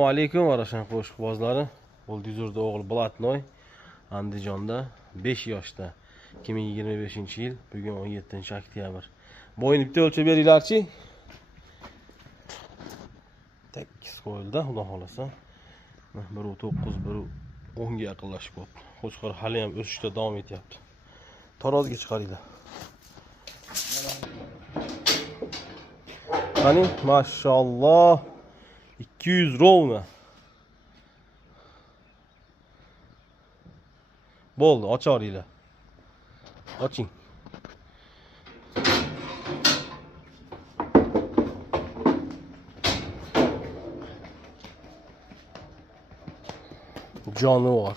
Assalomu alaykum varashan qo'shiqbozlari. Buldizurda o'g'il Blatnoy Andijonda 5 yoshda. 2025-yil, bugun 17-oktyabr. Bo'yini bitta o'lchab beringlarchi. Tekis qo'yildi, xudo xolasa. 1.9, 1.10 ga yaqinlashib qoldi. Qo'shiqlar hali ham o'sishda davom etyapti. Tarozga chiqaringlar. Qani, mashalloh. 200 rovna. Bo'ldi, ocharinglar. Oching. Jonivor.